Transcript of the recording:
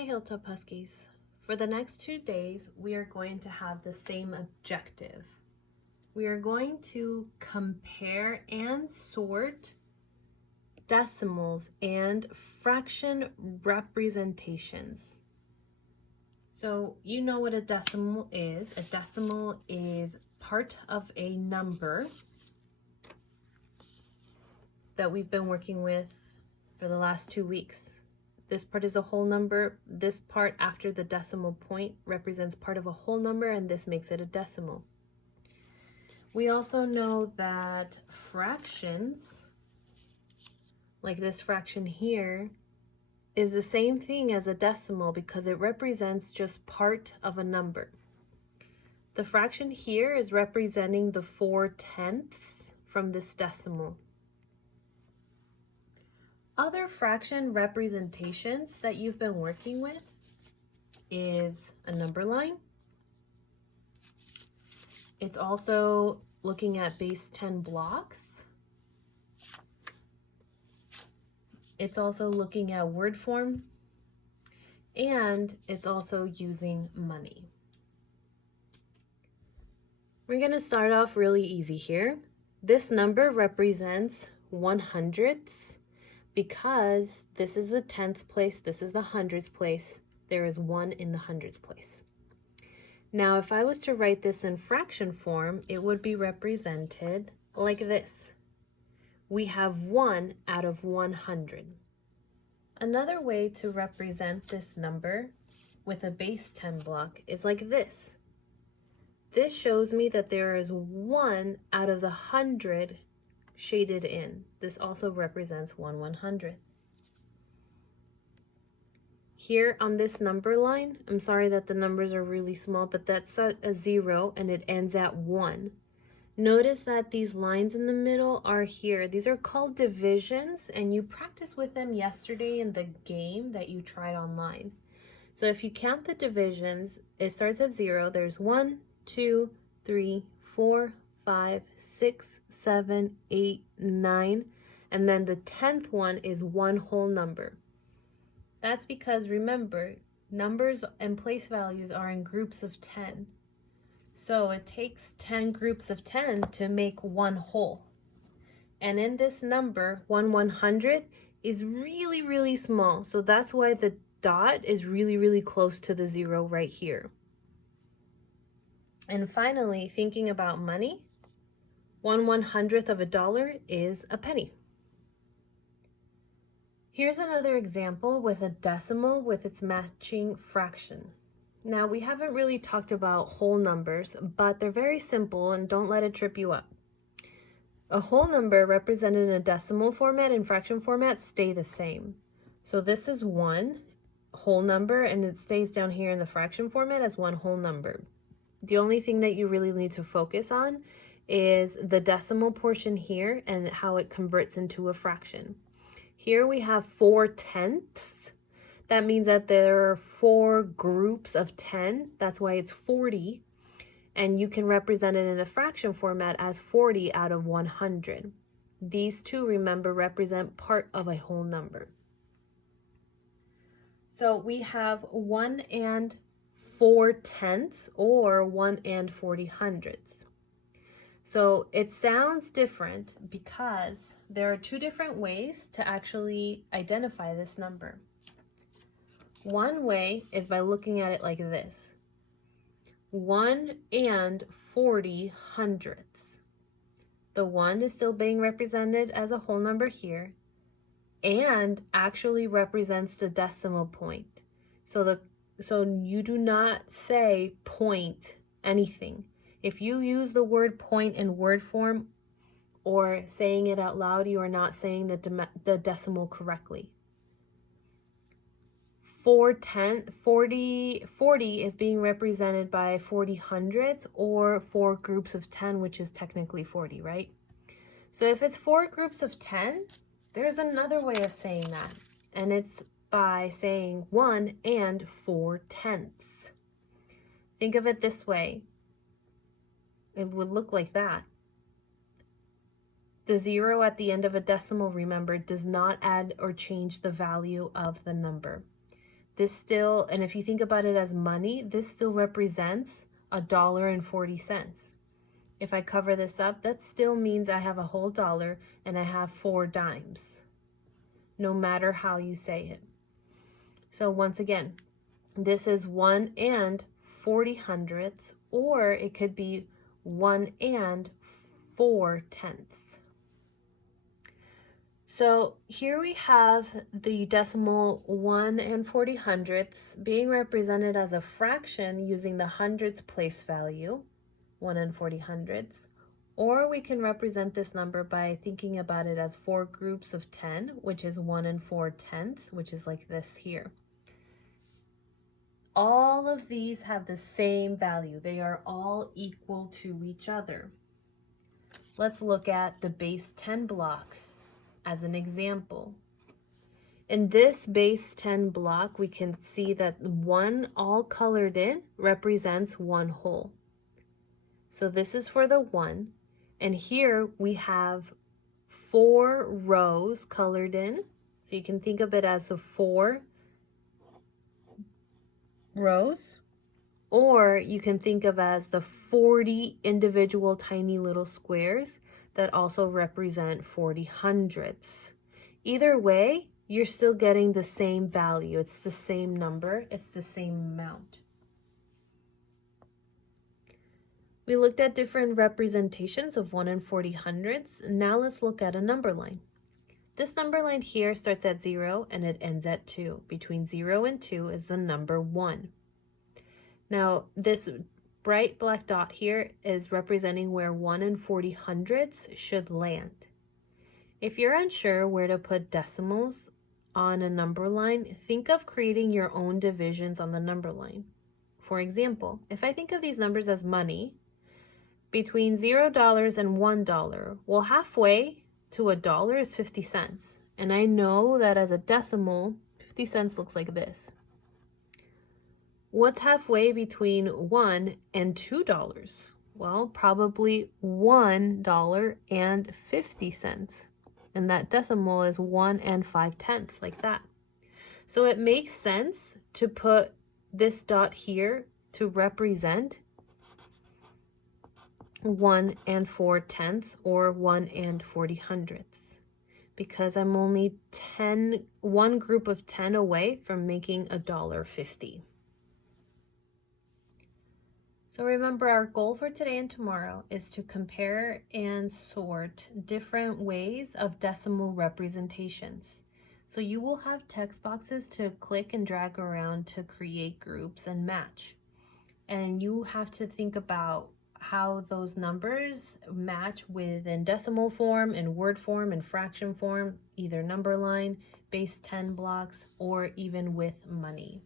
Hi Hilltop Huskies. For the next 2 days, we are going to have the same objective. We are going to compare and sort decimals and fraction representations. So you know what a decimal is. A decimal is part of a number that we've been working with for the last 2 weeks. This part is a whole number. This part after the decimal point represents part of a whole number, and this makes it a decimal. We also know that fractions, like this fraction here, is the same thing as a decimal because it represents just part of a number. The fraction here is representing the 4/10 from this decimal. Other fraction representations that you've been working with is a number line. It's also looking at base 10 blocks. It's also looking at word form, and it's also using money. We're going to start off really easy here. This number represents 100ths. Because this is the 10th place, this is the 100ths place, there is 1 in the 100th place. Now, if I was to write this in fraction form, it would be represented like this. We have 1 out of 100. Another way to represent this number with a base 10 block is like this. This shows me that there is 1 out of the 100 shaded in. This also represents 1/100. Here on this number line, I'm sorry that the numbers are really small, but that's a 0 and it ends at 1. Notice that these lines in the middle are here. These are called divisions, and you practiced with them yesterday in the game that you tried online. So if you count the divisions, it starts at 0. There's 1, 2, 3, 4, 5, 6, 7, 8, 9, and then the 10th one is one whole number. That's because, remember, numbers and place values are in groups of 10. So it takes 10 groups of 10 to make one whole. And in this number, 1/100 is really, really small. So that's why the dot is really, really close to the 0 right here. And finally, thinking about money, 1/100th of a dollar is a penny. Here's another example with a decimal with its matching fraction. Now, we haven't really talked about whole numbers, but they're very simple and don't let it trip you up. A whole number represented in a decimal format and fraction format stay the same. So this is one whole number, and it stays down here in the fraction format as one whole number. The only thing that you really need to focus on is the decimal portion here and how it converts into a fraction. Here we have 4/10. That means that there are 4 groups of 10. That's why it's 40. And you can represent it in a fraction format as 40 out of 100. These two, remember, represent part of a whole number. So we have 1 and 4/10 or 1 and 40/100. So it sounds different because there are 2 different ways to actually identify this number. One way is by looking at it like this. 1 and 40/100. The 1 is still being represented as a whole number here and actually represents the decimal point. So you do not say point anything. If you use the word point in word form or saying it out loud, you are not saying the decimal correctly. 40 is being represented by 40/100 or 4 groups of 10, which is technically 40, right? So if it's 4 groups of 10, there's another way of saying that, and it's by saying 1 and 4/10. Think of it this way. It would look like that. The 0 at the end of a decimal, remember, does not add or change the value of the number. this still, and if you think about it as money, this still represents $1.40. If I cover this up, that still means I have a whole dollar and I have 4 dimes, no matter how you say it. So once again, this is 1 and 40 hundredths, or it could be 1 and 4 tenths. So here we have the decimal 1 and 40 hundredths being represented as a fraction using the hundredths place value, 1 and 40 hundredths, or we can represent this number by thinking about it as 4 groups of 10, which is 1 and 4 tenths, which is like this here. All of these have the same value. They are all equal to each other. Let's look at the base 10 block as an example. In this base 10 block, we can see that 1 all colored in represents 1 whole. So this is for the 1, and here we have 4 rows colored in. So you can think of it as the 4 rows, or you can think of as the 40 individual tiny little squares that also represent 40 hundredths. Either way, you're still getting the same value. It's the same number. It's the same amount. We looked at different representations of 1 and 40 hundredths. Now let's look at a number line. This number line here starts at 0 and it ends at 2. Between 0 and 2 is the number 1. Now this bright black dot here is representing where 1 and 40 hundredths should land. If you're unsure where to put decimals on a number line, think of creating your own divisions on the number line. For example, if I think of these numbers as money, between $0 and $1, well, halfway to a dollar is 50 cents. And I know that as a decimal, 50 cents looks like this. What's halfway between 1 and $2? Well, probably $1.50. And that decimal is 1 and 5 tenths, like that. So it makes sense to put this dot here to represent 1 and 4 tenths, or 1 and 40 hundredths, because I'm only one group of 10 away from making $1.50. So remember, our goal for today and tomorrow is to compare and sort different ways of decimal representations. So you will have text boxes to click and drag around to create groups and match. And you have to think about how those numbers match within decimal form, in word form, and fraction form, either number line, base 10 blocks, or even with money.